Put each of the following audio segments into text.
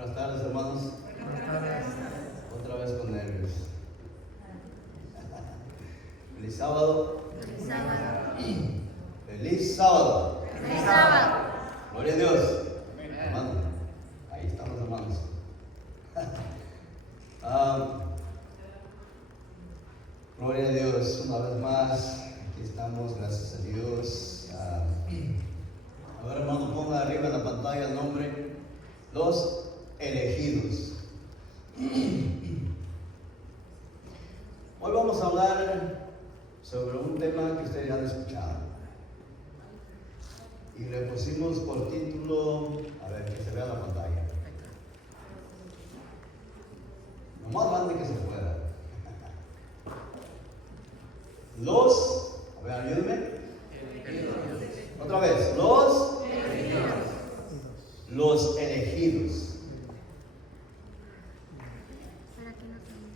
Buenas tardes, hermanos. Otra vez con nervios. Feliz sábado. Feliz sábado. Feliz sábado. Feliz sábado. Gloria a Dios. Hermano, ahí están los hermanos. Gloria a Dios. Una vez más, aquí estamos, gracias a Dios. A ver, hermano, ponga arriba en la pantalla el nombre: los elegidos. Hoy vamos a hablar sobre un tema que ustedes han escuchado y le pusimos por título, a ver, que se vea la pantalla, lo más grande que se pueda. A ver, ayúdenme. Otra vez, los elegidos.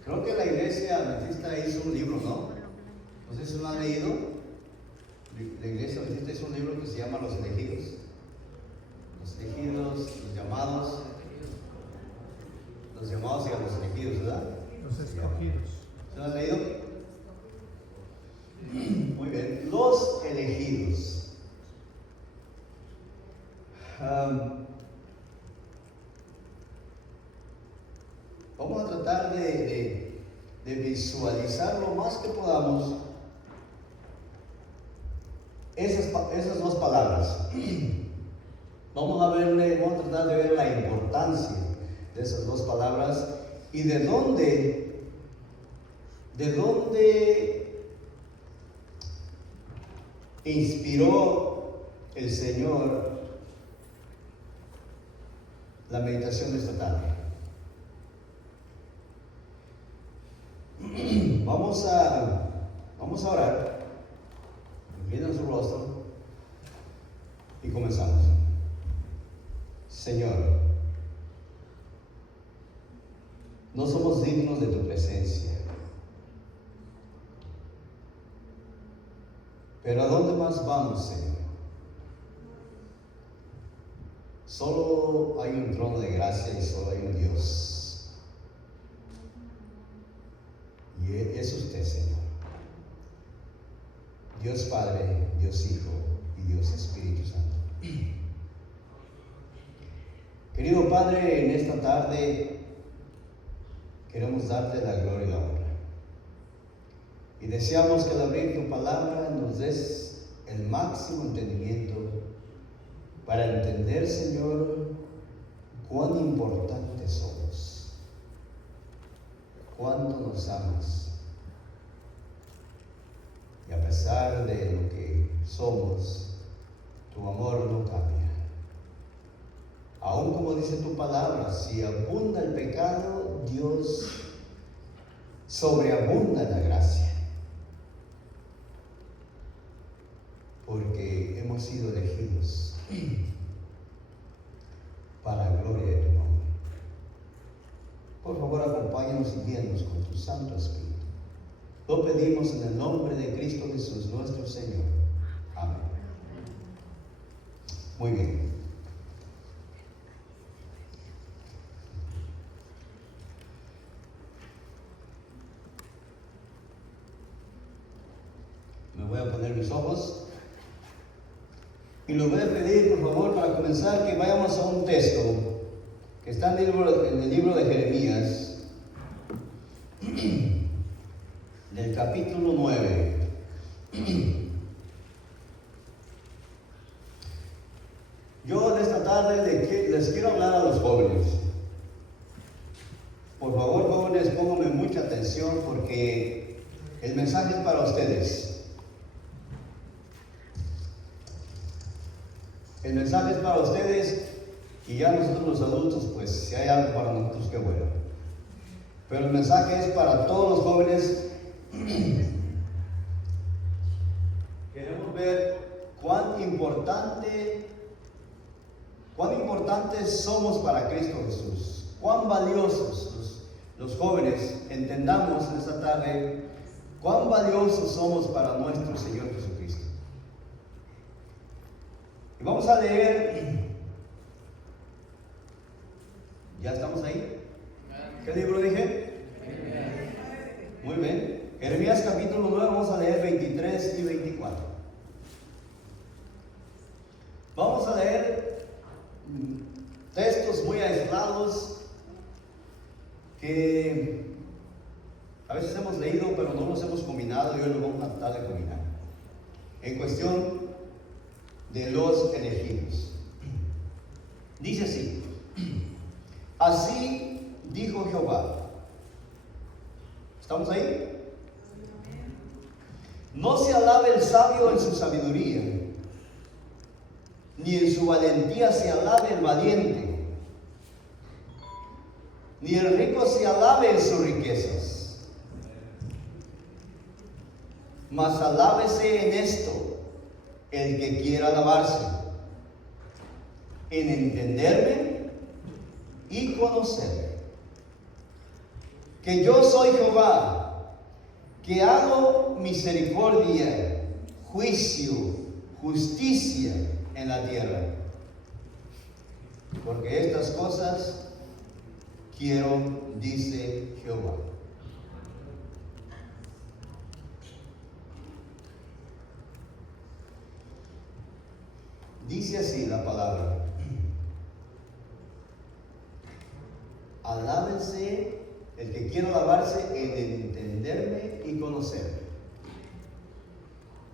Creo que la iglesia adventista hizo un libro, ¿no? No sé si lo han leído. La iglesia adventista hizo un libro que se llama Los Elegidos. Los elegidos, los llamados y a los elegidos, ¿verdad? Los escogidos. ¿Se lo han leído? Muy bien, los elegidos. Vamos a tratar de visualizar lo más que podamos esas dos palabras. Vamos a tratar de ver la importancia de esas dos palabras y de dónde inspiró el Señor la meditación de esta tarde. Vamos a orar. Inclinen su rostro y comenzamos. Señor, no somos dignos de tu presencia, pero ¿a dónde más vamos, Señor? Solo hay un trono de gracia y solo hay un Dios, y es usted, Señor. Dios Padre, Dios Hijo y Dios Espíritu Santo. Querido Padre, en esta tarde queremos darte la gloria y la honra. Y deseamos que al abrir tu palabra nos des el máximo entendimiento para entender, Señor, cuán importantes somos, cuánto nos amas. Y a pesar de lo que somos, tu amor no cambia. Aún como dice tu palabra, si abunda el pecado, Dios sobreabunda en la gracia. Porque hemos sido elegidos para la gloria de tu nombre. Por favor, acompáñanos y guíanos con tu Santo Espíritu. Lo pedimos en el nombre de Cristo Jesús, nuestro Señor. Amén. Muy bien. Me voy a poner mis ojos y les voy a pedir, por favor, para comenzar, que vayamos a un texto que está en el libro de Jeremías, del capítulo 9. Yo en esta tarde les quiero hablar a los jóvenes. Por favor, jóvenes, pónganme mucha atención porque el mensaje es para ustedes. El mensaje es para ustedes y ya nosotros los adultos, pues si hay algo para nosotros, qué bueno. Pero el mensaje es para todos los jóvenes. Queremos ver cuán importantes somos para Cristo Jesús, cuán valiosos los jóvenes entendamos en esta tarde cuán valiosos somos para nuestro Señor Jesucristo. Y vamos a leer, ya está Vamos a leer textos muy aislados que a veces hemos leído pero no los hemos combinado y hoy los vamos a tratar de combinar. En cuestión de los elegidos. Dice así: así dijo Jehová. ¿Estamos ahí? No se alabe el sabio en su sabiduría, ni en su valentía se alabe el valiente, ni el rico se alabe en sus riquezas. Mas alábese en esto el que quiera alabarse, en entenderme y conocerme, que yo soy Jehová, que hago misericordia, juicio, justicia en la tierra. Porque estas cosas quiero, dice Jehová. Dice así la palabra: alábense el que quiera alabarse en entenderme y conocerme.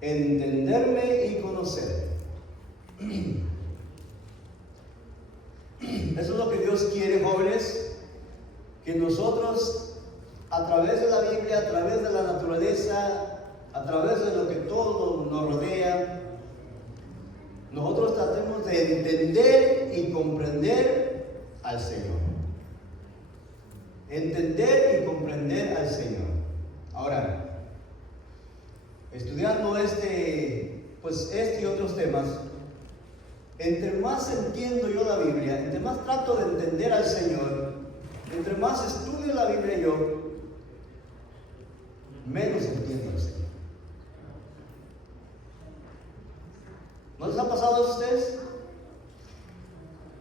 Entenderme y conocerme. Eso es lo que Dios quiere, jóvenes, que nosotros, a través de la Biblia, a través de la naturaleza, a través de lo que todo nos rodea, nosotros tratemos de entender y comprender al Señor. Entender y comprender al Señor. Ahora, estudiando este y otros temas, entre más entiendo yo la Biblia, entre más trato de entender al Señor, entre más estudio la Biblia yo, menos entiendo al Señor. ¿No les ha pasado a ustedes?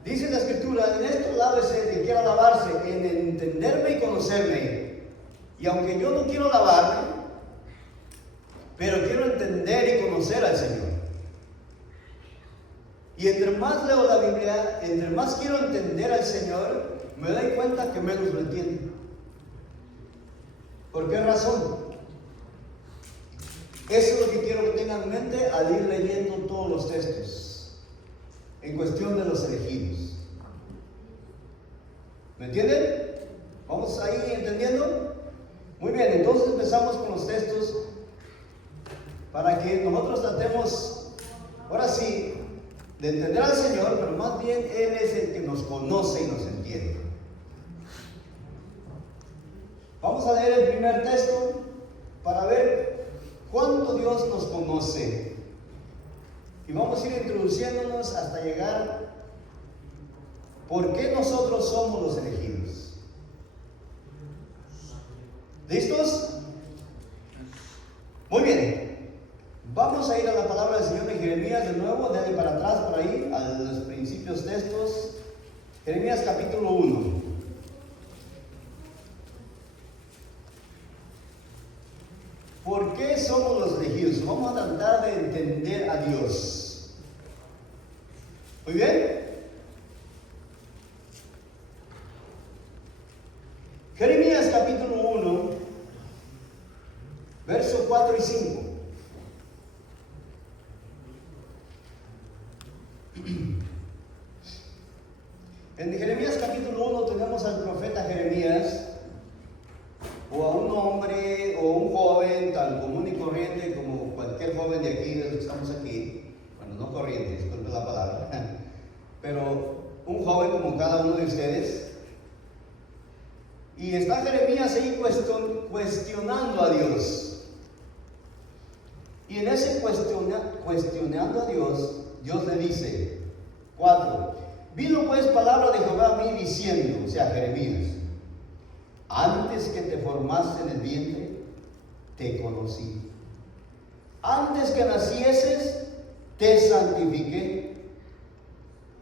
Dice la Escritura: en esto alábese el que quiera alabarse, en entenderme y conocerme. Y aunque yo no quiero alabarme, pero quiero entender y conocer al Señor. Y entre más leo la Biblia, entre más quiero entender al Señor, me doy cuenta que menos lo entiendo. ¿Por qué razón? Eso es lo que quiero que tengan en mente al ir leyendo todos los textos en cuestión de los elegidos. ¿Me entienden? ¿Vamos ahí entendiendo? Muy bien, entonces empezamos con los textos para que nosotros tratemos, ahora sí, de entender al Señor, pero más bien Él es el que nos conoce y nos entiende. Vamos a leer el primer texto para ver cuánto Dios nos conoce. Y vamos a ir introduciéndonos hasta llegar por qué nosotros somos los elegidos. ¿Listos? Muy bien. Vamos a ir a la palabra del Señor en Jeremías de nuevo, dale para atrás por ahí, a los principios textos. Jeremías capítulo 1. ¿Por qué somos los elegidos? Vamos a tratar de entender a Dios. ¿Muy bien? Jeremías capítulo 1, versos 4 y 5. En Jeremías capítulo 1 tenemos al profeta Jeremías, o a un hombre o un joven tan común y corriente como cualquier joven de aquí, de los que estamos aquí. Bueno, no corriente, disculpe la palabra, pero un joven como cada uno de ustedes. Y está Jeremías ahí cuestionando a Dios. Y en ese cuestionando a Dios, Dios le dice: 4. Vino pues palabra de Jehová a mí diciendo, o sea, Jeremías: antes que te formaste en el vientre, te conocí. Antes que nacieses, te santifiqué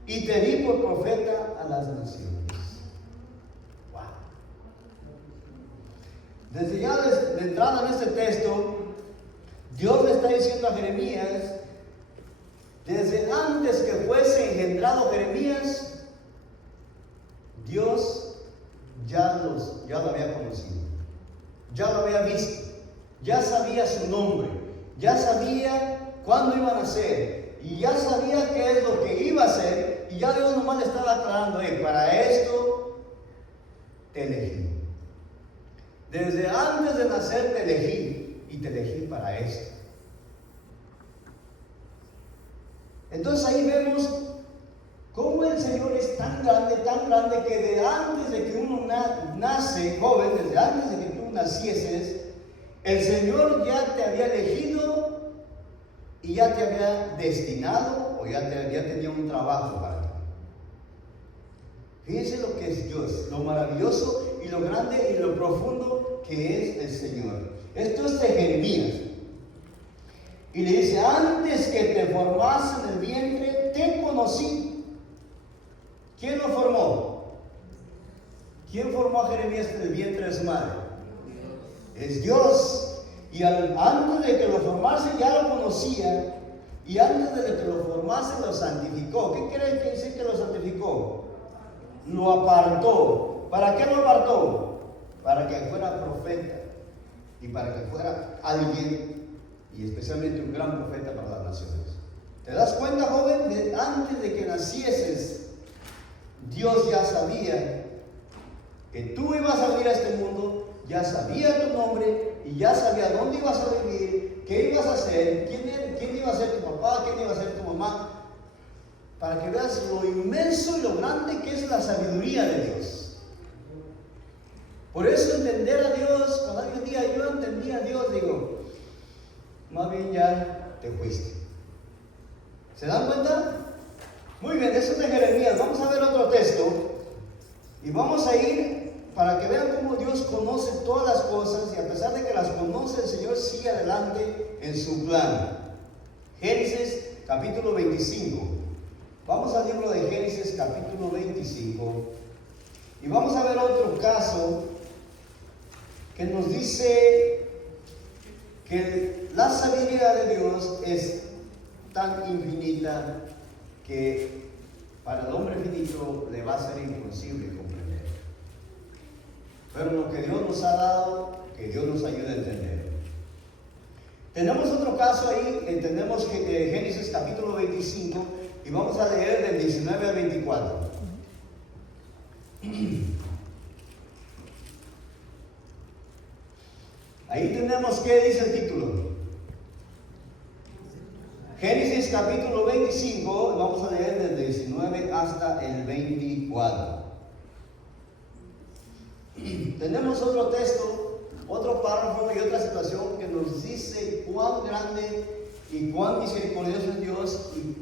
y te di por profeta a las naciones. Wow. Desde ya de entrada en este texto, Dios le está diciendo a Jeremías Desde antes que fuese engendrado Jeremías, Dios ya lo había conocido, ya lo había visto, ya sabía su nombre, ya sabía cuándo iba a nacer y ya sabía qué es lo que iba a hacer, y ya Dios nomás le estaba aclarando: para esto te elegí. Desde antes de nacer te elegí, y te elegí para esto. Entonces ahí vemos cómo el Señor es tan grande que de antes de que uno nace joven, desde antes de que tú nacieses, el Señor ya te había elegido y ya te había destinado, o ya tenía un trabajo para ti. Fíjense lo que es Dios, lo maravilloso y lo grande y lo profundo que es el Señor. Esto es de Jeremías. Y le dice: antes que te formase en el vientre, te conocí. ¿Quién lo formó? ¿Quién formó a Jeremías en el vientre de su madre? Es Dios. Y antes de que lo formase ya lo conocía. Y antes de que lo formase lo santificó. ¿Qué creen que dice que lo santificó? Lo apartó. ¿Para qué lo apartó? Para que fuera profeta. Y para que fuera alguien, y especialmente un gran profeta para las naciones. ¿Te das cuenta, joven? Antes de que nacieses, Dios ya sabía que tú ibas a venir a este mundo, ya sabía tu nombre y ya sabía dónde ibas a vivir, qué ibas a hacer, quién iba a ser tu papá, quién iba a ser tu mamá, para que veas lo inmenso y lo grande que es la sabiduría de Dios. Por eso entender a Dios, cuando alguien diga yo entendí a Dios, digo, más bien ya te fuiste. ¿Se dan cuenta? Muy bien, eso es de Jeremías. Vamos a ver otro texto y vamos a ir para que vean cómo Dios conoce todas las cosas, y a pesar de que las conoce, el Señor sigue adelante en su plan. Génesis capítulo 25. Vamos al libro de Génesis capítulo 25 y vamos a ver otro caso que nos dice que la sabiduría de Dios es tan infinita que para el hombre finito le va a ser imposible comprender. Pero lo que Dios nos ha dado, que Dios nos ayude a entender. Tenemos otro caso ahí, entendemos que Génesis capítulo 25, y vamos a leer del 19 al 24. Ahí tenemos qué dice el título. Génesis capítulo 25, vamos a leer desde el 19 hasta el 24. Tenemos otro texto, otro párrafo y otra situación que nos dice cuán grande y cuán misericordioso es Dios y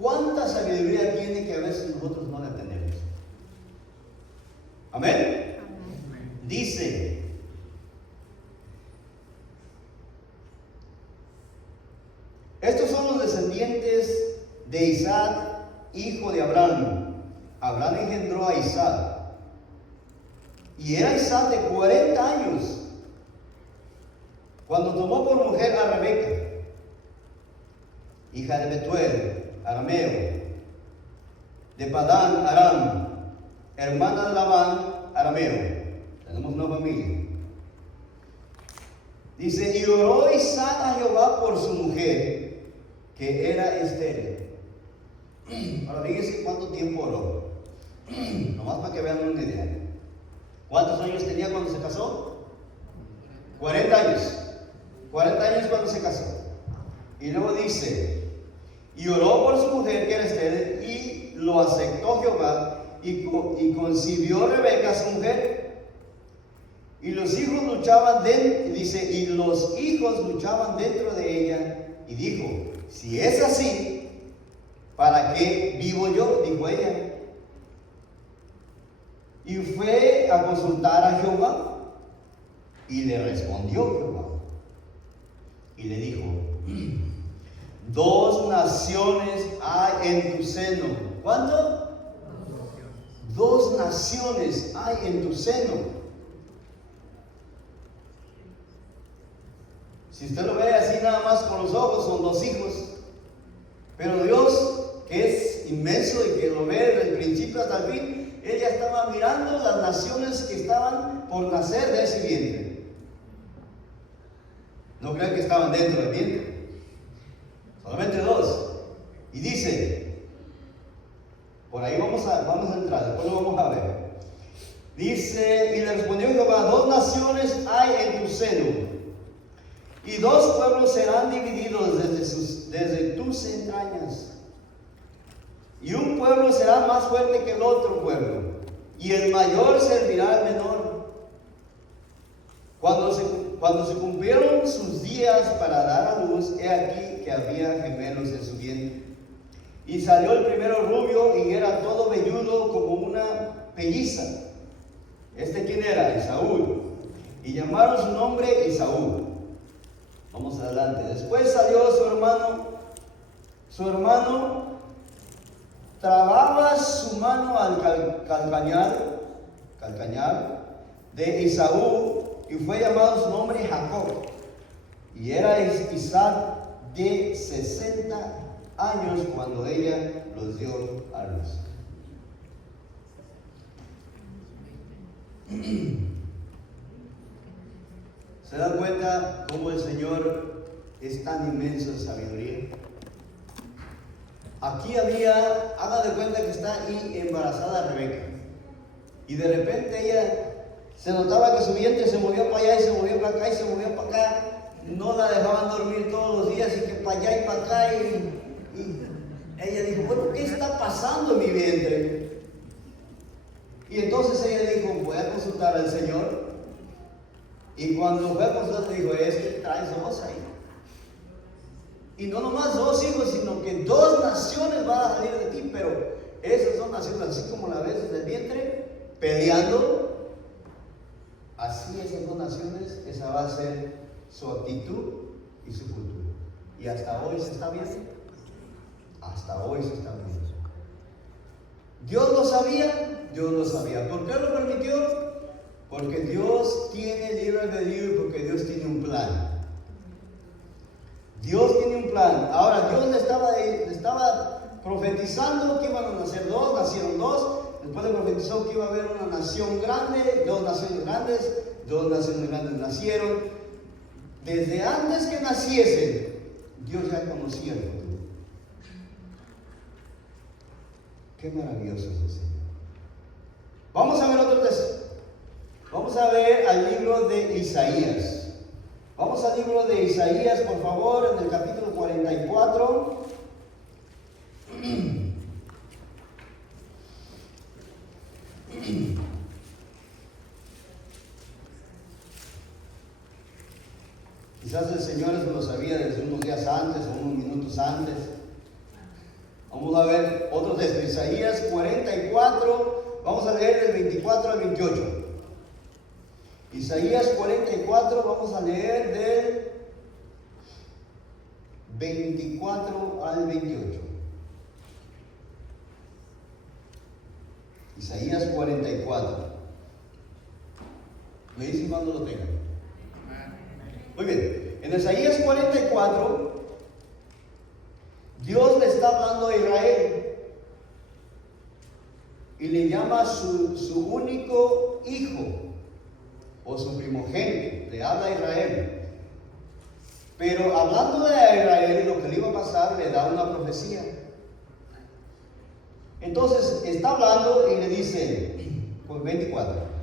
cuánta sabiduría tiene que a veces nosotros no la tenemos. Amén. Dice: estos son los descendientes de Isaac, hijo de Abraham. Abraham engendró a Isaac. Y era Isaac de 40 años cuando tomó por mujer a Rebeca, hija de Betuel, arameo, de Padán, Aram, hermana de Labán, arameo. Tenemos una familia. Dice: y oró Isaac a Jehová por su mujer, que era estéril. Ahora fíjense cuánto tiempo oró. Nomás para que vean una idea. ¿Cuántos años tenía cuando se casó? 40 años. 40 años cuando se casó. Y luego dice: y oró por su mujer, que era estéril, y lo aceptó Jehová, y concibió Rebeca su mujer. Y los hijos luchaban dentro de ella, y dijo: si es así, ¿para qué vivo yo? Dijo ella. Y fue a consultar a Jehová, y le respondió Jehová, y le dijo: 2 naciones hay en tu seno. ¿Cuánto? 2 naciones hay en tu seno. Si usted lo ve así nada más con los ojos, son 2 hijos. Pero Dios eso y que lo ve desde el principio hasta el fin, él ya estaba mirando las naciones que estaban por nacer de ese vientre. No crean que estaban dentro del vientre, solamente dos. Y dice, por ahí vamos a entrar, después lo vamos a ver. Dice, y le respondió Jehová: 2 naciones hay en tu seno, y 2 pueblos serán divididos desde tus entrañas. Y un pueblo será más fuerte que el otro pueblo, y el mayor servirá al menor. Cuando se cumplieron sus días para dar a luz, he aquí que había gemelos en su vientre. Y salió el primero rubio y era todo velludo como una pelliza. ¿Quién era? Esaú. Y llamaron su nombre Esaú. Vamos adelante. Después salió su hermano. Su hermano trababa su mano al calcañar de Esaú, y fue llamado su nombre Jacob. Y era Isaac de 60 años cuando ella los dio a luz. ¿Se dan cuenta cómo el Señor es tan inmenso en sabiduría? Aquí haga de cuenta que está ahí embarazada Rebeca, y de repente ella se notaba que su vientre se movía para allá y se movía para acá y se movía para acá. No la dejaban dormir todos los días, y que para allá y para acá, y ella dijo: bueno, ¿qué está pasando en mi vientre? Y entonces ella dijo: voy a consultar al Señor. Y cuando fue a consultar, dijo: es que traes 2 ahí. Y no nomás 2 hijos, sino que 2 naciones van a salir de ti. Pero esas 2 naciones, así como la ves desde el vientre, peleando, así esas 2 naciones, esa va a ser su actitud y su futuro. Y hasta hoy se está viendo. Hasta hoy se está viendo. Dios lo sabía, Dios lo sabía. ¿Por qué lo permitió? Porque Dios tiene libre albedrío y porque Dios tiene un plan. Dios tiene un plan. Ahora, Dios le estaba profetizando que iban a nacer 2, nacieron 2. Después le profetizó que iba a haber una nación grande, 2 naciones grandes, 2 naciones grandes nacieron. Desde antes que naciesen, Dios ya conocía el futuro. Qué maravilloso es el Señor. Vamos a ver otro texto. Vamos a ver al libro de Isaías. Vamos al libro de Isaías, por favor, en el capítulo 44. Quizás el Señor eso lo sabía desde unos días antes o unos minutos antes. Vamos a ver otro texto, Isaías 44, vamos a leer del 24 al 28. Isaías 44, vamos a leer del 24 al 28. Isaías 44. Me dicen cuando lo tengan. Muy bien, en Isaías 44, Dios le está hablando a Israel y le llama su único hijo o su primogénito, le habla a Israel. Pero hablando de Israel, lo que le iba a pasar, le da una profecía. Entonces está hablando y le dice, pues 24.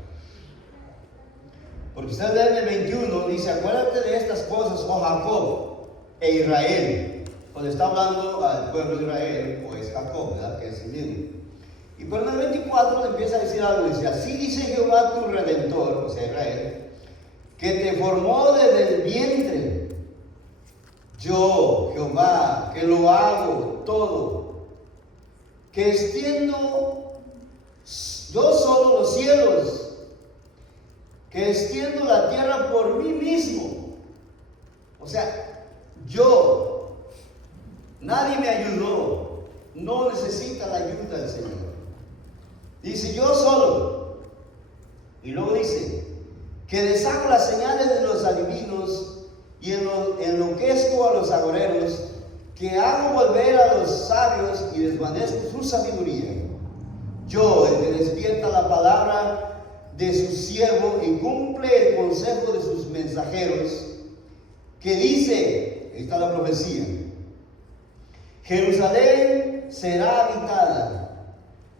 Porque usted lee en el 21, dice: acuérdate de estas cosas, oh Jacob e Israel. Cuando está hablando al pueblo de Israel, o es Jacob, ¿verdad? Que es el mismo. Y por el 24 le empieza a decir algo, dice: así dice Jehová tu Redentor, o sea Israel, que te formó desde el vientre. Yo, Jehová, que lo hago todo, que extiendo yo solo los cielos, que extiendo la tierra por mí mismo. O sea, yo, nadie me ayudó, no necesita la ayuda del Señor. Dice: yo solo. Y luego dice: que deshago las señales de los adivinos y enloquezco a los agoreros, que hago volver a los sabios y desvanezco su sabiduría. Yo, el que despierta la palabra de su siervo y cumple el consejo de sus mensajeros, que dice, ahí está la profecía, Jerusalén será habitada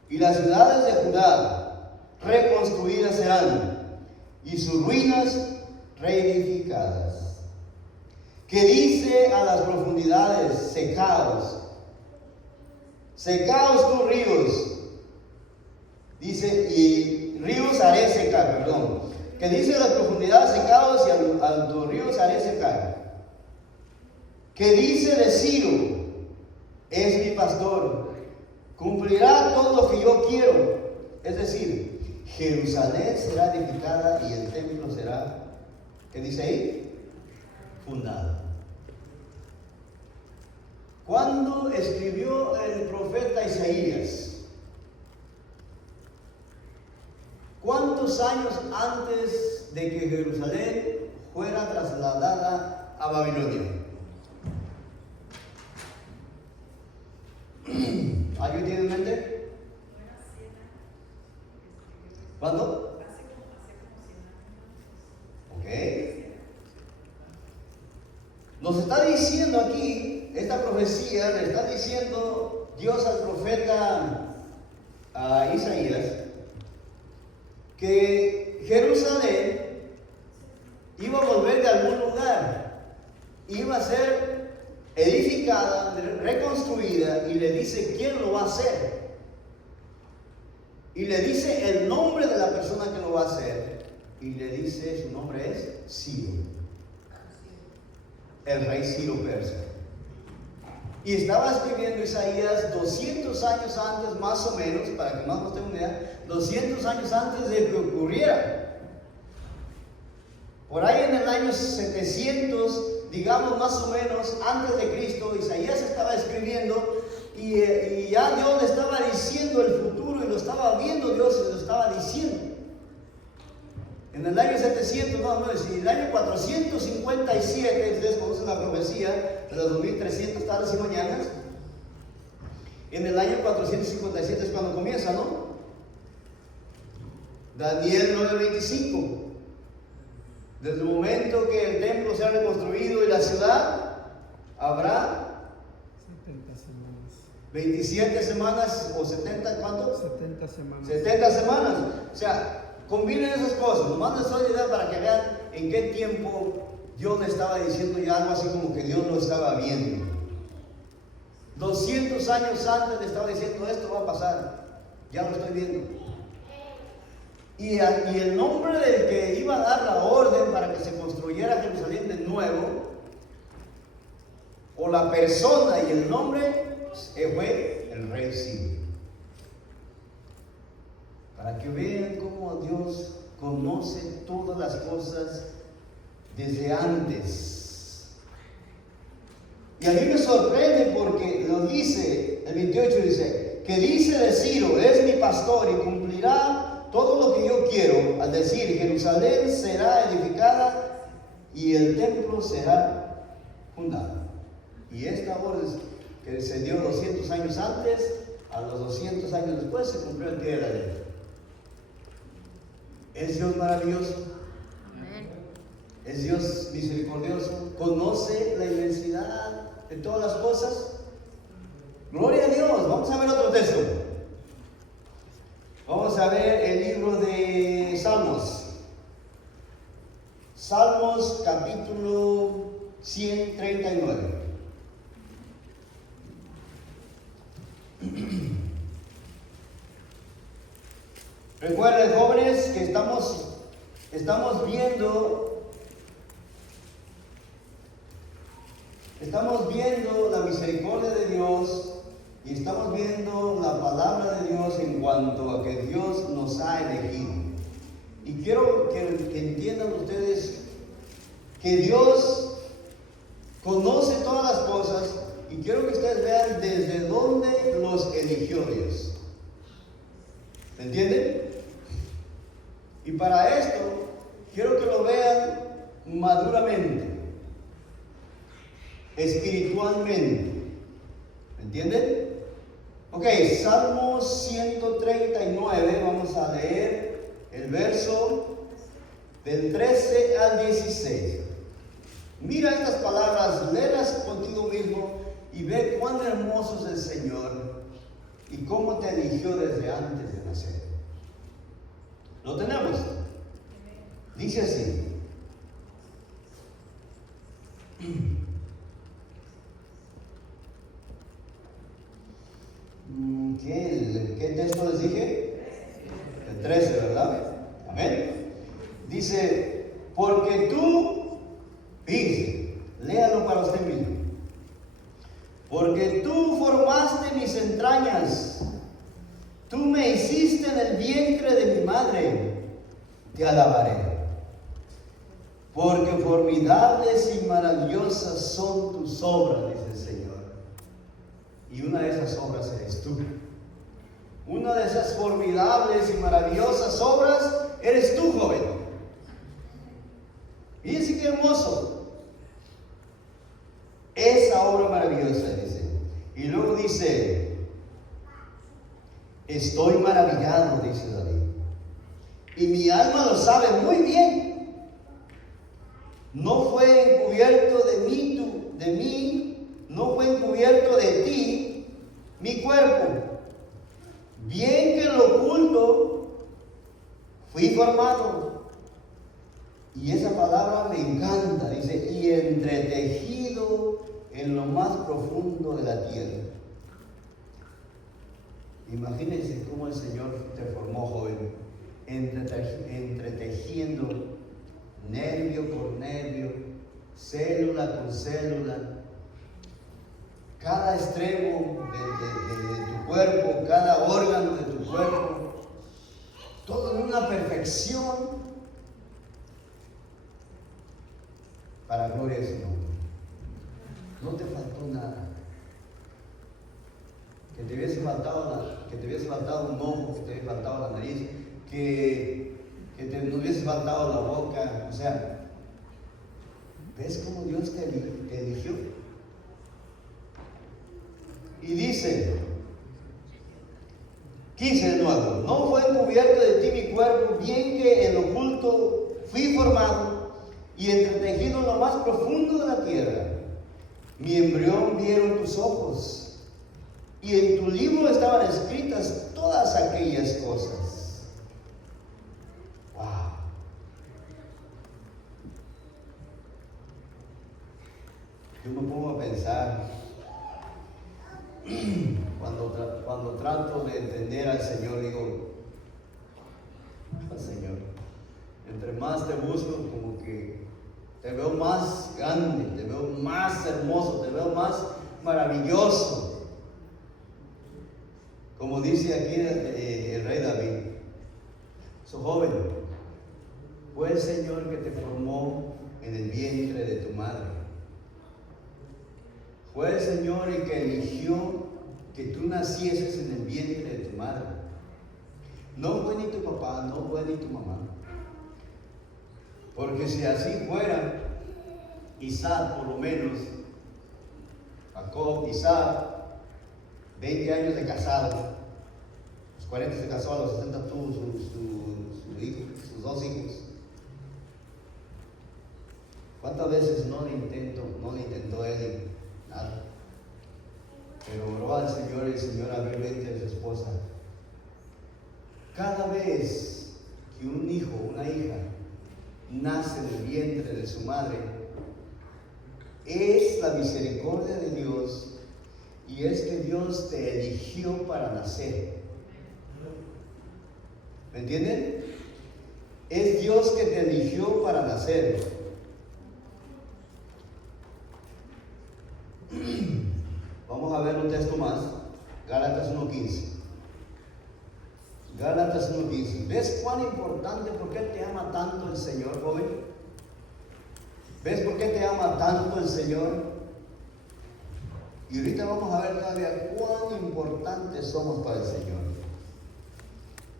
y las ciudades de Judá reconstruidas serán y sus ruinas reedificadas. Que dice a las profundidades, secaos, secaos tus ríos, dice, y ríos haré secar, perdón, que dice a las profundidades, secaos, y a tus ríos haré secar. Que dice de Ciro, es mi pastor, cumplirá todo lo que yo quiero. Es decir, Jerusalén será edificada y el templo será, ¿qué dice ahí? Fundado. ¿Cuándo escribió el profeta Isaías? ¿Cuántos años antes de que Jerusalén fuera trasladada a Babilonia? ¿Alguien tiene en mente? ¿Cuándo? Ok. Nos está diciendo aquí, esta profecía, le está diciendo Dios al profeta Isaías, que Jerusalén iba a volver de algún lugar, iba a ser edificada, reconstruida, y le dice quién lo va a hacer. Y le dice el nombre de la persona que lo va a hacer, y le dice, su nombre es Ciro, el rey Ciro persa. Y estaba escribiendo Isaías 200 años antes, más o menos, para que más nos tengan una idea, 200 años antes de que ocurriera. Por ahí en el año 700, digamos más o menos, antes de Cristo, Isaías estaba escribiendo y ya Dios le estaba diciendo el futuro, y lo estaba viendo Dios y lo estaba diciendo. En el año 700, no, en el año 457, ustedes conocen la profecía de los 2300 tardes y mañanas. En el año 457 es cuando comienza, ¿no? Daniel 9:25. Desde el momento que el templo sea reconstruido y la ciudad, habrá 70 semanas. 27 semanas o 70, ¿cuánto? 70 semanas. 70 semanas. O sea, combinen esas cosas. Nomás les doy idea para que vean en qué tiempo Dios le estaba diciendo ya algo así como que Dios lo estaba viendo. 200 años antes le estaba diciendo esto va a pasar. Ya lo estoy viendo. Y el nombre del que iba a dar la orden para que se construyera Jerusalén de nuevo, o la persona y el nombre, fue el rey Ciro. Para que vean cómo Dios conoce todas las cosas desde antes. Y a mí me sorprende porque lo dice, el 28 dice, que dice de Ciro, es mi pastor y cumplirá todo lo que yo quiero, al decir, Jerusalén será edificada y el templo será fundado. Y esta orden que se dio 200 años antes, a los 200 años después se cumplió el pie de la ley. ¿Es Dios maravilloso? Amén. ¿Es Dios misericordioso? ¿Conoce la inmensidad de todas las cosas? Gloria a Dios. Vamos a ver otro texto. Vamos a ver el libro de Salmos. Salmos capítulo 139. Recuerden, jóvenes, que estamos viendo la misericordia de Dios y estamos viendo la palabra de Dios en cuanto a que Dios nos ha elegido. Y quiero que entiendan ustedes que Dios conoce todas las cosas, y quiero que ustedes vean desde dónde los eligió Dios. ¿Me entienden? Y para esto quiero que lo vean maduramente, espiritualmente. ¿Entienden? Ok, Salmo 139, vamos a leer el verso del 13 al 16. Mira estas palabras, léelas contigo mismo y ve cuán hermoso es el Señor y cómo te eligió desde antes de nacer. ¿Lo tenemos? Dice así. ¿Qué texto les dije? El 13, ¿verdad? Amén. Dice, porque tú, fíjese, léalo para usted mismo. Porque tú formaste mis entrañas, tú me hiciste en el vientre de mi madre, te alabaré. Porque formidables y maravillosas son tus obras, dice el Señor. Y una de esas obras eres tú. Una de esas formidables y maravillosas obras eres tú, joven. Fíjense qué hermoso. Esa obra maravillosa, dice. Y luego dice, estoy maravillado, dice David. Y mi alma lo sabe muy bien. No fue encubierto de mí, no fue encubierto de ti, mi cuerpo. Bien que en lo oculto fui formado. Y esa palabra me encanta, dice, y entretejido en lo más profundo de la tierra. Imagínense cómo el Señor te formó, joven, entretejiendo nervio por nervio, célula por célula, cada extremo de tu cuerpo, cada órgano de tu cuerpo, todo en una perfección para gloria de su nombre. No te faltó nada. Que te hubiese faltado un ojo, que te hubiese faltado la nariz, que te hubiese faltado la boca. O sea, ¿ves cómo Dios te eligió? Y dice 15 de nuevo, no fue encubierto de ti mi cuerpo, bien que en lo oculto fui formado y entretejido en lo más profundo de la tierra. Mi embrión vieron tus ojos, y en tu libro estaban escritas todas aquellas cosas. Wow. Yo me pongo a pensar, cuando trato de entender al Señor, digo, Señor, entre más te busco, como que te veo más grande, te veo más hermoso, te veo más maravilloso. Como dice aquí el rey David, su joven, fue el Señor que te formó en el vientre de tu madre. Fue el Señor el que eligió que tú nacieses en el vientre de tu madre. No fue ni tu papá, no fue ni tu mamá. Porque si así fuera, Isaac por lo menos, Jacob, Isaac, 20 años de casado, los 40 se casó, a los 60 tuvo su hijo, sus dos hijos. ¿Cuántas veces no le intentó él? Nada. Pero oró al Señor y el Señor abrió el vientre de su esposa. Cada vez que un hijo, una hija, nace en el vientre de su madre, es la misericordia de Dios. Y es que Dios te eligió para nacer. ¿Me entienden? Es Dios que te eligió para nacer. Vamos a ver un texto más. Gálatas 1:15. Gálatas 1:15. ¿Ves cuán importante? ¿Por qué te ama tanto el Señor, joven? ¿Ves por qué te ama tanto el Señor? Y ahorita vamos a ver todavía cuán importantes somos para el Señor.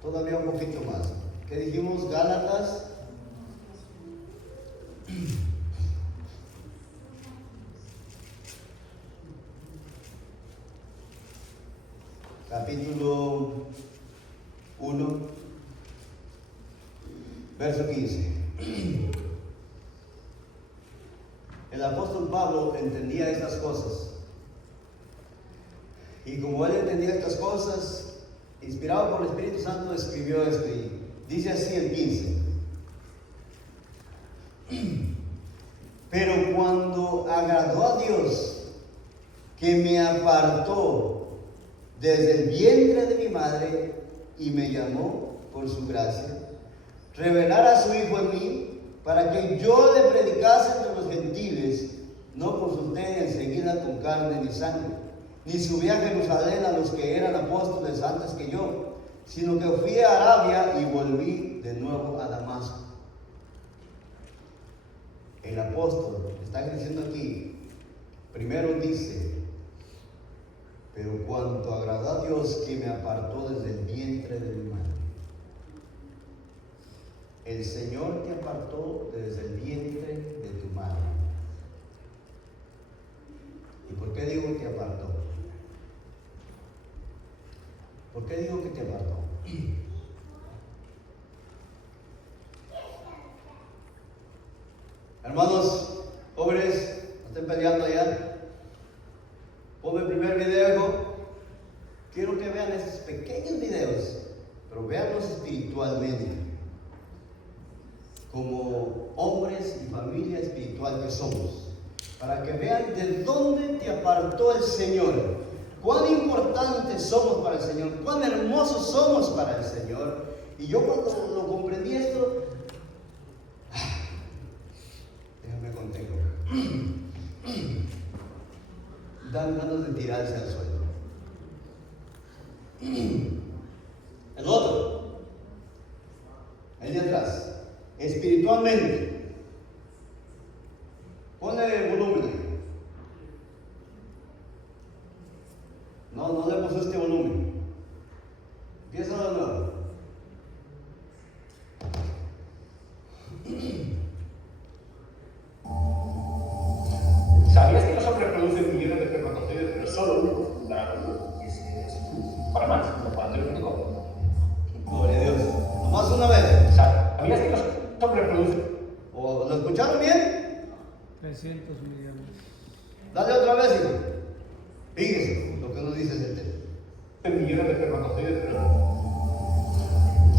Todavía un poquito más. ¿Qué dijimos? Gálatas. capítulo 1, verso 15. El apóstol Pablo entendía estas cosas. Y como él entendía estas cosas, inspirado por el Espíritu Santo, escribió esto y dice así el 15. Pero cuando agradó a Dios, que me apartó desde el vientre de mi madre y me llamó por su gracia, revelar a su Hijo en mí, para que yo le predicase entre los gentiles, no consulté enseguida con carne ni sangre, ni subí a Jerusalén a los que eran apóstoles antes que yo, sino que fui a Arabia y volví de nuevo a Damasco. El apóstol está diciendo aquí, primero dice, pero cuanto agradó a Dios que me apartó desde el vientre de mi madre. El Señor te apartó desde el vientre de tu madre. ¿Y por qué digo te apartó? ¿Por qué digo que te apartó? Hermanos, jóvenes, no estén peleando allá. Ponme el primer video, hijo. Quiero que vean estos pequeños videos, pero véanlos espiritualmente, como hombres y familia espiritual que somos, para que vean de dónde te apartó el Señor, cuán importantes somos para el Señor, cuán hermosos somos para el Señor. Y yo cuando lo comprendí esto, déjame contigo, dan ganas de tirarse al suelo. El otro, el de atrás, espiritualmente, ponle volumen ahí. No le pusiste volumen. Empieza de nuevo. ¿Sabías que los hombres producen millones de espermatozoides, pero solo uno dará luz? Para más, lo cual es único. Gloria a Dios. Nomás una vez. ¿Sabías que los hombres producen ¿O lo escucharon bien? 300 millones. Dale otra vez, hijo. Fíjese lo que nos dice el texto. millones de espermatozoides, pero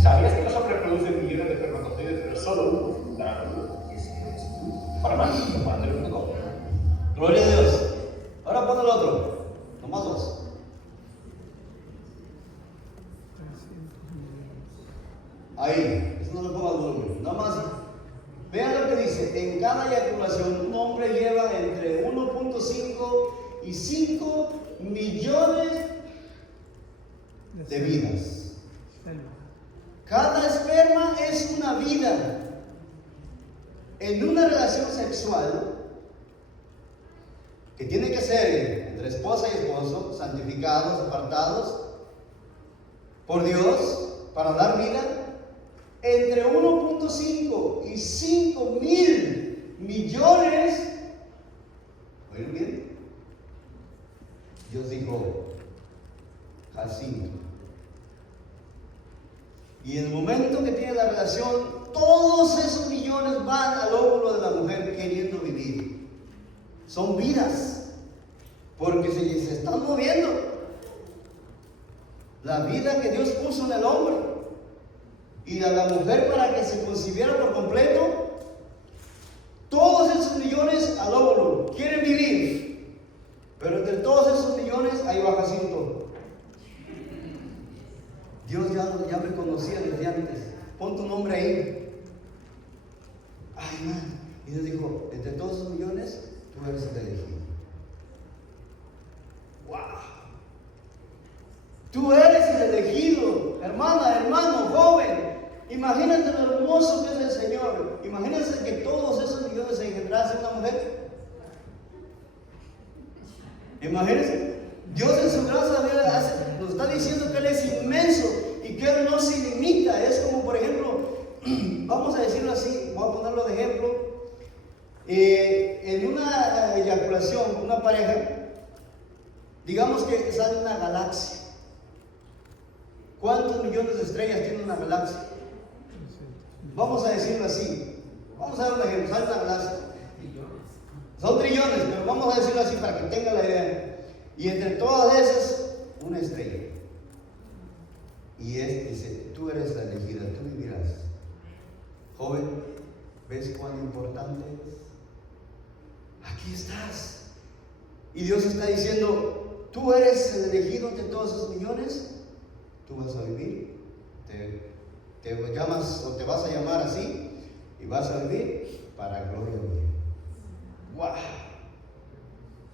¿sabías que los hombres producen millones de espermatozoides, pero solo uno dará luz? Para más, lo cual es único. Gloria a Dios. Ahora pon el otro. Nomás dos. 300 millones. Ahí. Eso no le ponga el volumen. Nomás. Vean lo que dice. En cada eyaculación un hombre lleva entre 1.5 y 5 millones de vidas. Cada esperma es una vida. En una relación sexual que tiene que ser entre esposa y esposo, santificados, apartados por Dios para dar vida, entre 1.5 y 5 mil millones. ¿Oír bien? Dios dijo Jacinto. Y en el momento que tiene la relación, todos esos millones van al óvulo de la mujer queriendo vivir. Son vidas, porque se están moviendo. La vida que Dios puso en el hombre y a la mujer para que se concibiera por completo, todos esos millones al óvulo quieren vivir. Pero entre todos esos millones hay Jacinto. Dios ya me conocía desde antes. Pon tu nombre ahí. Ay, man. Y Dios dijo, entre todos esos millones, tú eres el elegido. ¡Wow! Tú eres el elegido, hermana, hermano, joven. Imagínate lo hermoso que es el Señor. Imagínense que todos esos millones se engendrasen una mujer. Imagínense. Dios en su gracia nos está diciendo que Él es inmenso y que Él no se limita. Es como, por ejemplo, vamos a decirlo así, voy a ponerlo de ejemplo. En una eyaculación, una pareja, digamos que sale una galaxia. ¿Cuántos millones de estrellas tiene una galaxia? 300 Vamos a decirlo así. Vamos a dar un ejemplo. Hay una galaxia. Son trillones, pero vamos a decirlo así para que tenga la idea. Y entre todas esas, una estrella. Y dice, tú eres la elegida, tú vivirás. Joven, ¿ves cuán importante es? Aquí estás. Y Dios está diciendo, tú eres el elegido entre todos esos millones. Tú vas a vivir. Te llamas o te vas a llamar así. Y vas a vivir para gloria mía. ¡Wow!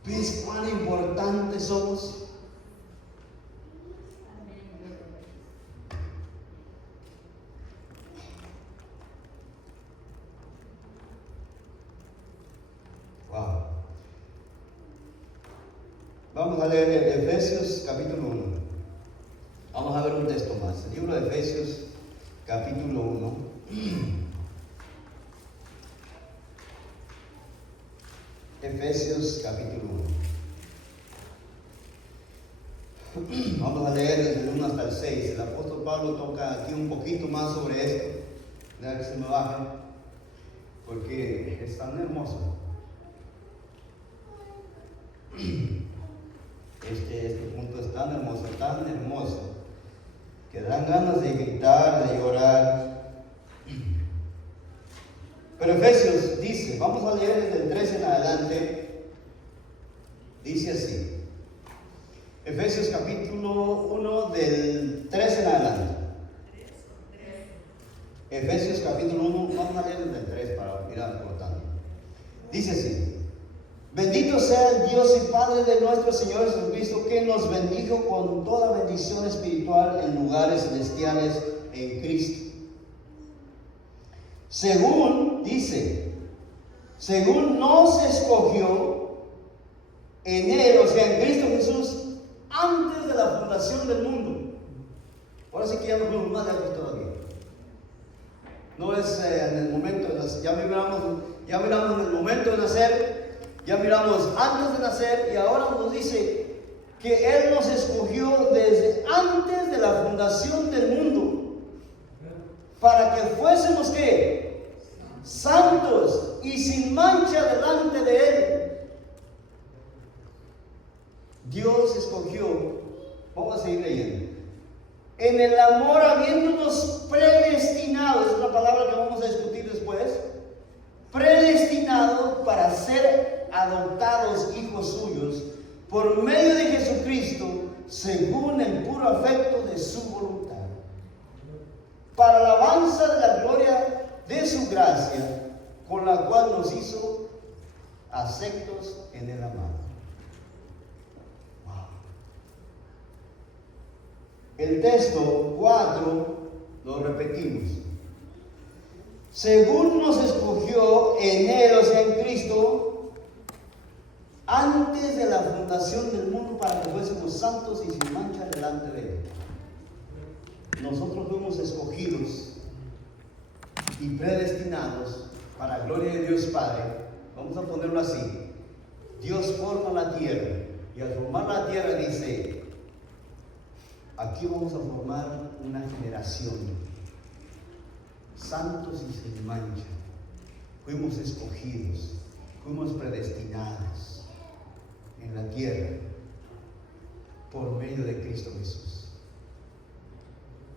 ¿Ves cuán importantes somos? ¡Wow! Vamos a leer Efesios capítulo 1. Vamos a ver un texto más. El libro de Efesios capítulo 1. Efesios capítulo 1. Vamos a leer desde el 1 hasta el 6. El apóstol Pablo toca aquí un poquito más sobre esto. Deja que se me baje, porque es tan hermoso. Este punto es tan hermoso, que dan ganas de gritar, de llorar. Pero Efesios dice, vamos a leer desde el 13 en adelante, dice así. Efesios capítulo 1 del 13 en adelante. Efesios capítulo 1, vamos a leer desde el 3 para ir acortando. Dice así. Bendito sea el Dios y Padre de nuestro Señor Jesucristo, que nos bendijo con toda bendición espiritual en lugares celestiales en Cristo. Según nos escogió en Él, o sea, en Cristo Jesús, antes de la fundación del mundo. Ahora sí que ya no fuimos más lejos todavía. No es en el momento de nacer, ya miramos en el momento de nacer. Ya miramos antes de nacer y ahora nos dice que Él nos escogió desde antes de la fundación del mundo para que fuésemos ¿qué? Santos y sin mancha delante de Él. Dios escogió, vamos a seguir leyendo, en el amor habiéndonos predestinado, es una palabra que vamos a discutir después, predestinado para ser adoptados hijos suyos por medio de Jesucristo según el puro afecto de su voluntad, para la alabanza de la gloria de su gracia, con la cual nos hizo aceptos en el amado. Wow. El texto 4 lo repetimos. Según nos escogió en Él, o sea, en Cristo, antes de la fundación del mundo para que fuésemos santos y sin mancha delante de Él. Nosotros fuimos escogidos y predestinados para la gloria de Dios Padre. Vamos a ponerlo así. Dios forma la tierra y al formar la tierra dice, aquí vamos a formar una generación, santos y sin mancha. Fuimos escogidos, fuimos predestinados en la tierra por medio de Cristo Jesús.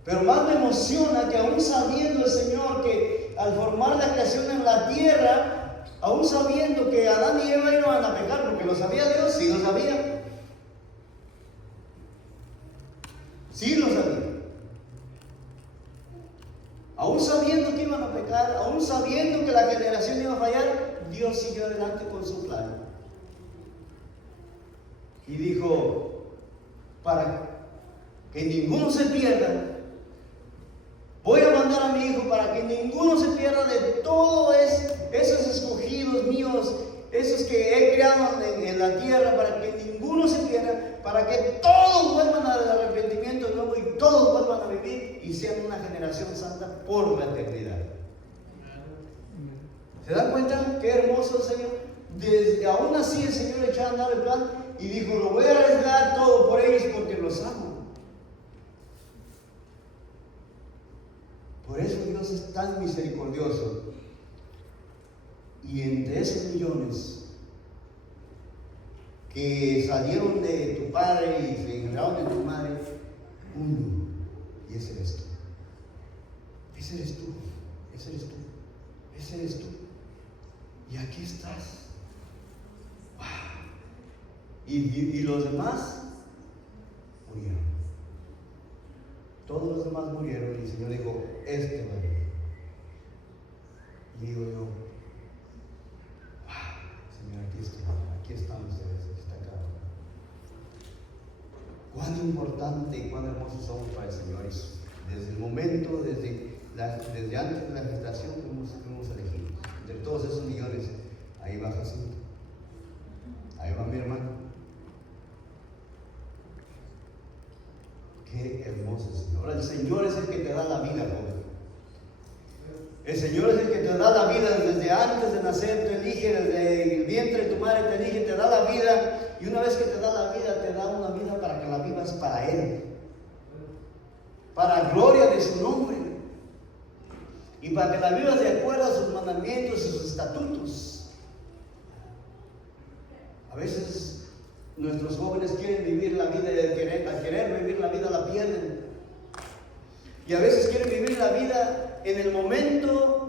Pero más me emociona que aún sabiendo el Señor que al formar la creación en la tierra, aún sabiendo que Adán y Eva iban a pecar, porque lo sabía Dios, sí lo sabía. Sí lo sabía. Aún sabiendo que iban a pecar, aún sabiendo que la generación iba a fallar, Dios siguió adelante con su plan. Y dijo, para que ninguno se pierda, voy a mandar a mi Hijo para que ninguno se pierda de todos esos escogidos míos, esos que he creado en la tierra, para que ninguno se pierda, para que todos vuelvan al arrepentimiento de nuevo y todos vuelvan a vivir y sean una generación santa por la eternidad. ¿Se dan cuenta qué hermoso el Señor? Desde aún así el Señor echó a andar el plan y dijo, lo voy a arriesgar todo por ellos porque los amo. Dios es tan misericordioso. Y entre esos millones que salieron de tu padre y se engendraron de tu madre, uno, y ese eres tú. Ese eres tú, ese eres tú, ese eres tú. Y aquí estás. ¡Wow! Y los demás murieron. Todos los demás murieron y el Señor dijo, este va a vivir. Y digo yo, wow, Señor, aquí están ustedes, aquí está cada uno. Cuán importante y cuán hermosos somos para el Señor. Desde el momento, desde antes de la gestación fuimos elegidos. Entre todos esos millones, ahí va Jacinto, ahí va mi hermano. Qué hermoso es el Señor. Ahora, el Señor es el que te da la vida, joven. El Señor es el que te da la vida desde antes de nacer, te elige, desde el vientre de tu madre te elige, te da la vida. Y una vez que te da la vida, te da una vida para que la vivas para Él. Para gloria de su nombre. Y para que la vivas de acuerdo a sus mandamientos y sus estatutos. A veces nuestros jóvenes quieren vivir la vida y al querer vivir la vida la pierden. Y a veces quieren vivir la vida en el momento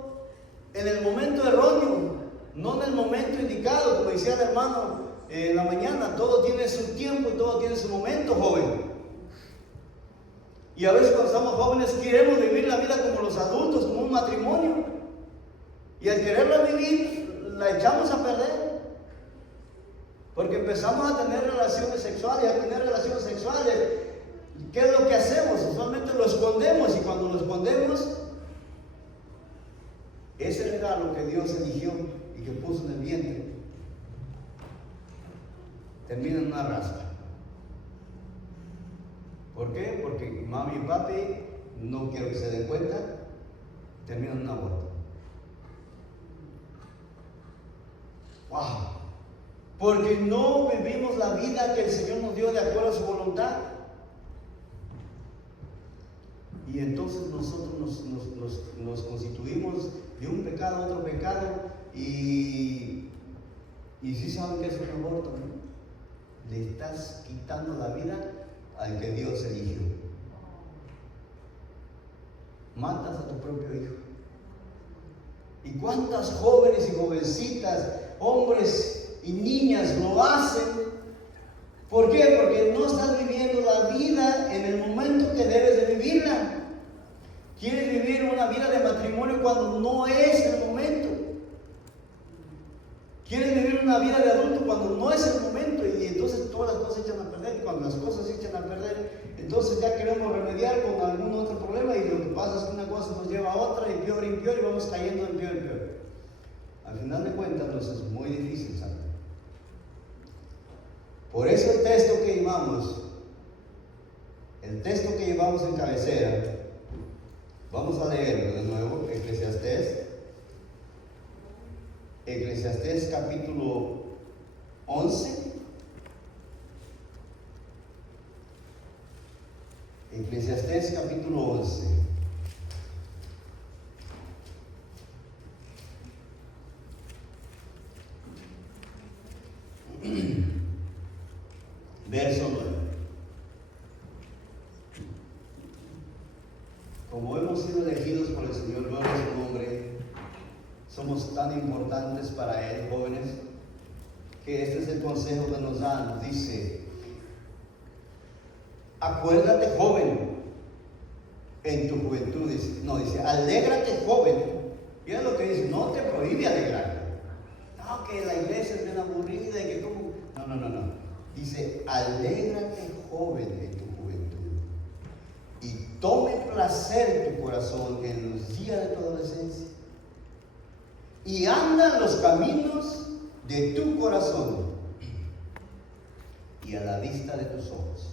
erróneo, no en el momento indicado, como decía el hermano en la mañana. Todo tiene su tiempo y todo tiene su momento, joven. Y a veces cuando estamos jóvenes queremos vivir la vida como los adultos, como un matrimonio. Y al quererla vivir, la echamos a perder. Porque empezamos a tener relaciones sexuales, ¿Qué es lo que hacemos? Usualmente lo escondemos, y cuando lo escondemos, ese regalo que Dios eligió y que puso en el vientre, termina en una raspa. ¿Por qué? Porque mami y papi, no quiero que se den cuenta, termina en un aborto. ¡Wow! Porque no vivimos la vida que el Señor nos dio de acuerdo a su voluntad. Y entonces nosotros nos constituimos de un pecado a otro pecado. Y si saben que es un aborto, ¿no? Le estás quitando la vida al que Dios eligió. Matas a tu propio hijo. ¿Y cuántas jóvenes y jovencitas, hombres y niñas lo hacen? ¿Por qué? Porque no estás viviendo la vida en el momento que debes de vivirla. Quieres vivir una vida de matrimonio cuando no es el momento. Quieres vivir una vida de adulto cuando no es el momento, y entonces todas las cosas se echan a perder. Y cuando las cosas se echan a perder, entonces ya queremos remediar con algún otro problema, y lo que pasa es que una cosa nos lleva a otra, y peor, y vamos cayendo en peor y peor. Al final de cuentas, nos es muy difícil saber. Por eso el texto que llevamos en cabecera, vamos a leerlo de nuevo, Eclesiastés capítulo 11. Eclesiastés capítulo 11. Verso 9. Como hemos sido elegidos por el Señor, gloria a su nombre, somos tan importantes para Él, jóvenes, que este es el consejo que nos da. Nos dice: acuérdate, joven, en tu juventud. Dice, alégrate, joven. Mira lo que dice, no te prohíbe alegrarte. No, que la iglesia es bien aburrida y que como. No. Dice, alégrate, joven, en tu juventud. Y tome placer tu corazón en los días de tu adolescencia. Y anda en los caminos de tu corazón y a la vista de tus ojos.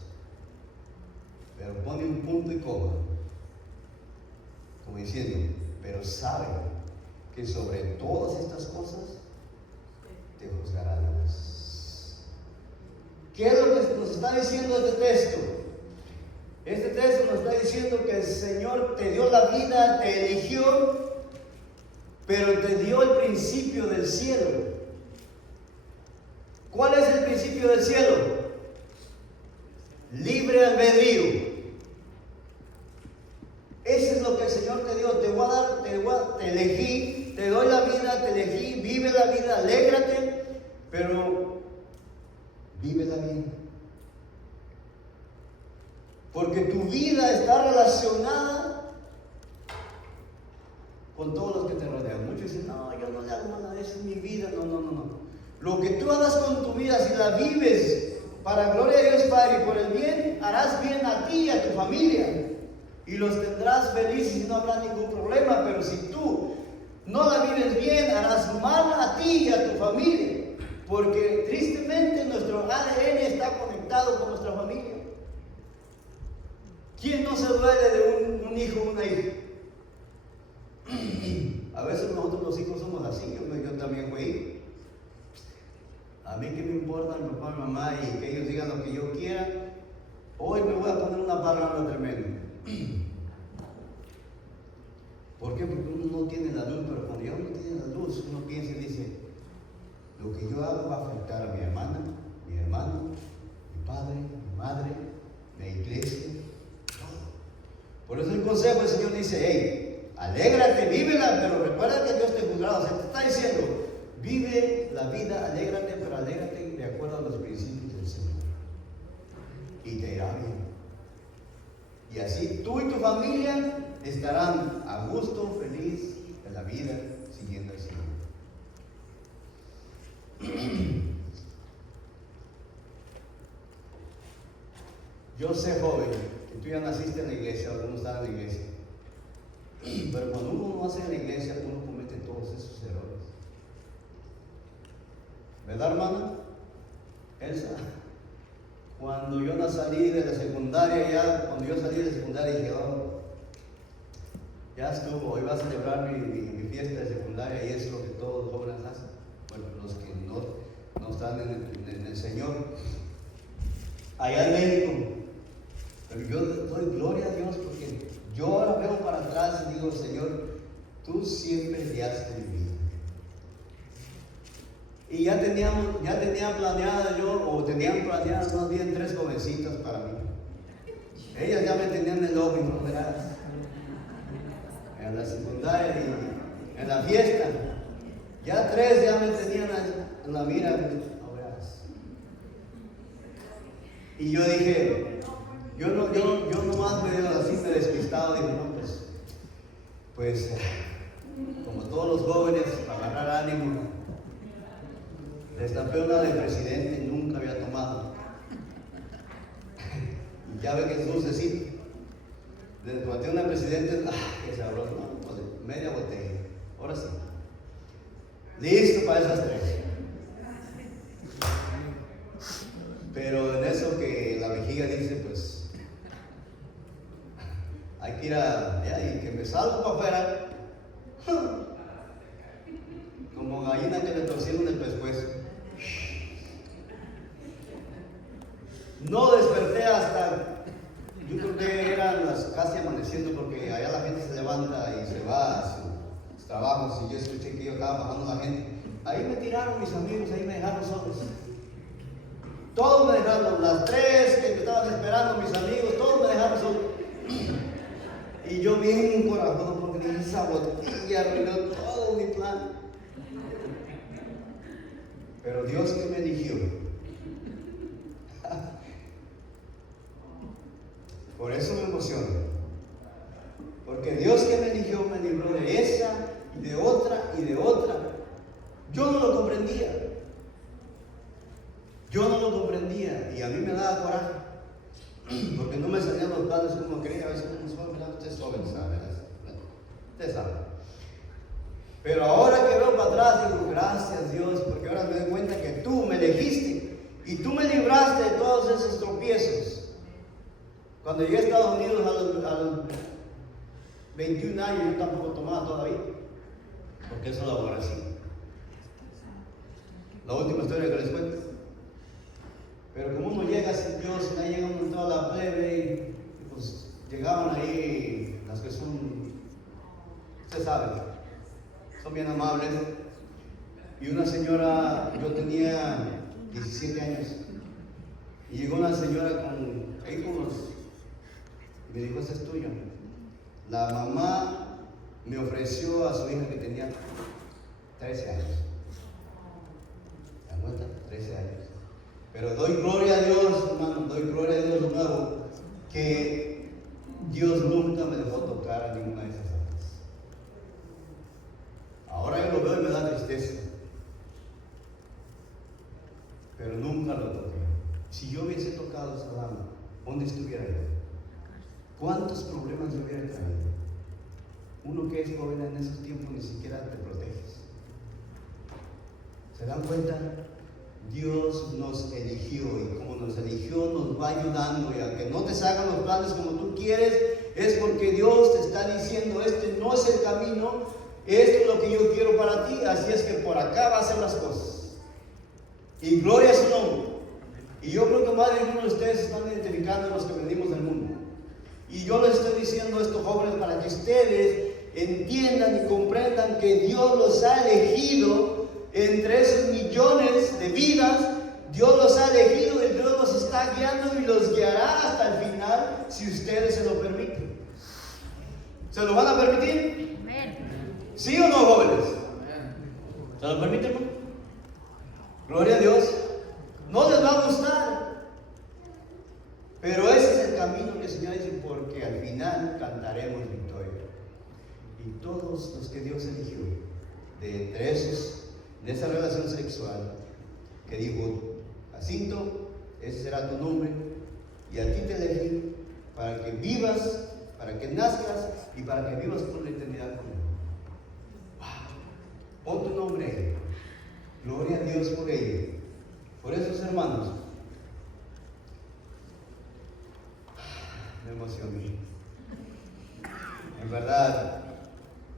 Pero pone un punto y coma, como diciendo, pero sabe que sobre todas estas cosas te juzgará Dios. ¿Qué es lo que nos está diciendo este texto? Este texto nos está diciendo que el Señor te dio la vida, te eligió, pero te dio el principio del cielo. ¿Cuál es el principio del cielo? Libre albedrío. Eso es lo que el Señor te dio. Te elegí, te doy la vida, te elegí, vive la vida, alégrate, pero vívela bien. Porque tu vida está relacionada con todos los que te rodean. Muchos dicen, no, yo no le hago nada, esa es mi vida. No. Lo que tú hagas con tu vida, si la vives para gloria de Dios Padre y por el bien, harás bien a ti y a tu familia. Y los tendrás felices y no habrá ningún problema. Pero si tú no la vives bien, harás mal a ti y a tu familia. Porque tristemente nuestro ADN está conectado con nuestra familia. ¿Quién no se duele de un hijo o una hija? A veces nosotros los hijos somos así. Yo también fui hijo. A mí que me importa mi papá y mi mamá y que ellos digan lo que yo quiera. Hoy me voy a poner una palabra tremenda. ¿Por qué? Porque uno no tiene la luz, pero cuando ya uno tiene la luz, uno piensa y dice, lo que yo hago va a afectar a mi hermana, mi hermano, mi padre, mi madre, la iglesia, todo. Por eso el consejo del Señor dice, hey, alégrate, vívela, pero recuerda que Dios te juzgará. O sea, te está diciendo, vive la vida, alégrate, pero alégrate de acuerdo a los principios del Señor. Y te irá bien. Y así tú y tu familia estarán a gusto, feliz en la vida, siguiendo al Señor. Yo sé, joven, que tú ya naciste en la iglesia, algunos están en la iglesia. Pero cuando uno no hace en la iglesia, uno comete todos esos errores. ¿Verdad, hermano? Elsa. Cuando yo salí de la secundaria, cuando yo salí de la secundaria dije, oh, ya estuvo, hoy va a celebrar mi fiesta de secundaria y eso es lo que todos los jóvenes hacen. Bueno, los que no están en el Señor. Allá el médico. Pero yo doy gloria a Dios porque yo ahora veo para atrás y digo, Señor, tú siempre guiaste mi vida. Y ya tenía planeada tenían planeadas más bien 3 jovencitas para mí. Ellas ya me tenían en el ojo, ¿no verás? En la secundaria y en la fiesta. Ya 3 ya me tenían en la mira, ¿no verás? Y yo dije, yo nomás me despistado, dije, no, pues, como todos los jóvenes, para agarrar ánimo, destapé una de presidente y nunca había tomado. Y ya ve que es dulcecito. Destapé una de presidente, qué sabroso, ¿no? Pues, media botella. Ahora sí. Listo para esas 3. Pero en eso que la vejiga dice, pues, hay que ir y que me salgo para afuera. Como gallina que le torcieron el pescuezo. No desperté hasta, yo creo que eran casi amaneciendo porque allá la gente se levanta y se va a sus trabajos y yo escuché que yo estaba bajando la gente. Ahí me tiraron mis amigos, ahí me dejaron solos. Todos me dejaron, las 3 que me estaban esperando, mis amigos, todos me dejaron solos. Y yo bien corajudo porque dije, esa botella arruinó todo mi plan. Pero Dios que me eligió. Por eso me emociono. Porque Dios que me eligió me libró de esa y de otra y de otra. Yo no lo comprendía. Y a mí me daba coraje. Porque no me salían los planes como quería. A veces como joven, ¿verdad? Usted es joven, ¿sabe? Usted sabe. Pero ahora que veo para atrás digo, gracias Dios, porque ahora me doy cuenta que tú me elegiste y tú me libraste de todos esos tropiezos. Cuando llegué a Estados Unidos a los 21 años, yo tampoco tomaba todavía, porque eso lo aborrecí. La última historia que les cuento. Pero como uno llega sin Dios, ahí llega uno en toda la plebe y pues llegaban ahí las que son, usted sabe, son bien amables. Y una señora, yo tenía 17 años, y llegó una señora con los, y me dijo, ese es tuyo. La mamá me ofreció a su hija que tenía 13 años. ¿Se dan cuenta? 13 años. Pero doy gloria a Dios, hermano, doy gloria a Dios de nuevo, que Dios nunca me dejó tocar a ninguna de esas almas. Ahora yo lo veo y me da tristeza, pero nunca lo toqué. Si yo hubiese tocado esa dama, ¿dónde estuviera yo? ¿Cuántos problemas yo hubiera traído? Uno que es joven en esos tiempos ni siquiera te proteges. ¿Se dan cuenta? Dios nos eligió, y como nos eligió nos va ayudando, y aunque no te salgan los planes como tú quieres, es porque Dios te está diciendo, este no es el camino, esto es lo que yo quiero para ti, así es que por acá va a ser las cosas. Y gloria a su nombre. Y yo creo que más de uno de ustedes están identificando a los que venimos del mundo. Y yo les estoy diciendo a estos jóvenes para que ustedes entiendan y comprendan que Dios los ha elegido entre esos millones de vidas. Dios los ha elegido y Dios los está guiando y los guiará hasta el final si ustedes se lo permiten. ¿Se lo van a permitir? ¿Sí o no, jóvenes? ¿Se lo permiten? Gloria a Dios. No les va a gustar, pero ese es el camino que el Señor dice, porque al final cantaremos victoria. Y todos los que Dios eligió de entre esos, de esa relación sexual, que dijo, Jacinto, ese será tu nombre, y a ti te elegí para que vivas, para que nazcas y para que vivas por la eternidad conmigo. Wow. Pon tu nombre ahí. Gloria a Dios por ello. Por esos hermanos, me emocioné. En verdad,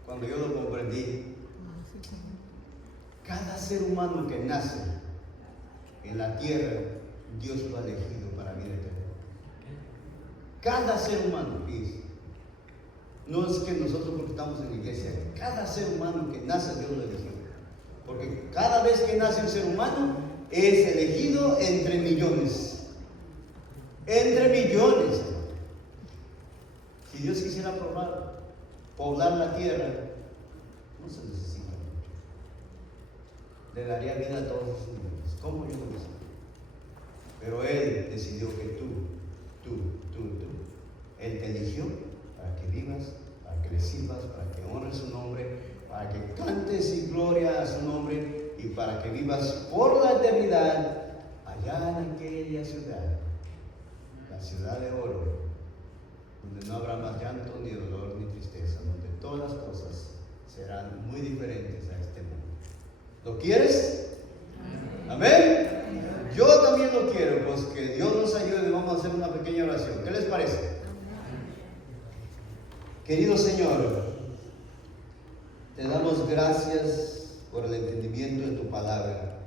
cuando yo lo comprendí, cada ser humano que nace en la tierra, Dios lo ha elegido para vida eterna. Cada ser humano, fíjense. No es que nosotros porque estamos en la iglesia, cada ser humano que nace, Dios lo eligió. Porque cada vez que nace un ser humano, es elegido entre millones. Entre millones. Si Dios quisiera poblar la tierra, no se necesita mucho. Le daría vida a todos los millones. ¿Cómo? Yo no lo sé. Pero Él decidió que tú, Él te eligió para que vivas, para que le sirvas, para que honres su nombre, para que cantes y gloria a su nombre, y para que vivas por la eternidad allá en aquella ciudad, la ciudad de oro, donde no habrá más llanto, ni dolor, ni tristeza, donde todas las cosas serán muy diferentes a este mundo. ¿Lo quieres? ¿Amén? Yo también lo quiero, pues que Dios nos ayude. Vamos a hacer una pequeña oración. ¿Qué les parece? Querido Señor, te damos gracias por el entendimiento de tu palabra.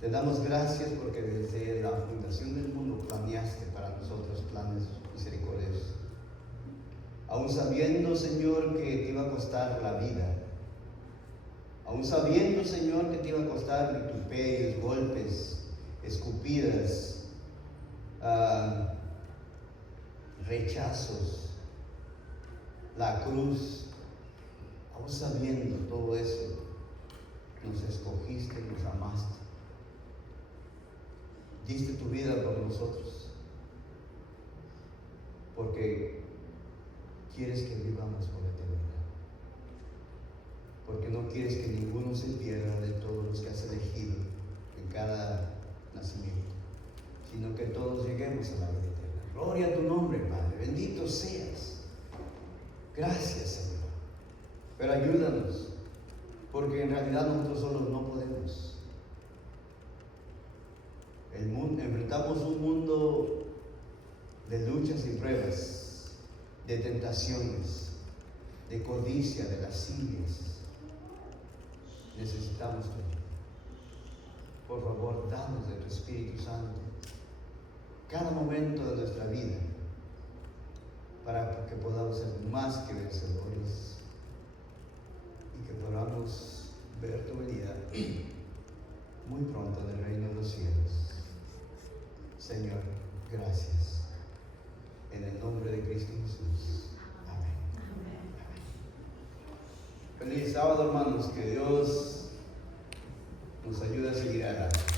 Te damos gracias porque desde la fundación del mundo planeaste para nosotros planes misericordiosos. Aún sabiendo, Señor, que te iba a costar la vida. Aún sabiendo, Señor, que te iba a costar vituperios, golpes, escupidas, rechazos, la cruz. Aún sabiendo todo eso, nos escogiste, nos amaste. Diste tu vida por nosotros, porque quieres que vivamos por la eternidad. Porque no quieres que ninguno se pierda de todos los que has elegido en cada nacimiento, sino que todos lleguemos a la vida eterna. Gloria a tu nombre, Padre. Bendito seas. Gracias, Señor. Pero ayúdanos, porque en realidad nosotros solos no podemos. Enfrentamos un mundo de luchas y pruebas, de tentaciones, de codicia, de lascivias. Necesitamos tu ayuda. Por favor, danos de tu Espíritu Santo cada momento de nuestra vida, para que podamos ser más que vencedores y que podamos ver tu venida muy pronto en el reino de los cielos. Señor, gracias. En el nombre de Cristo Jesús. Amén. Feliz sábado, hermanos. Que Dios nos ayude a seguir adelante.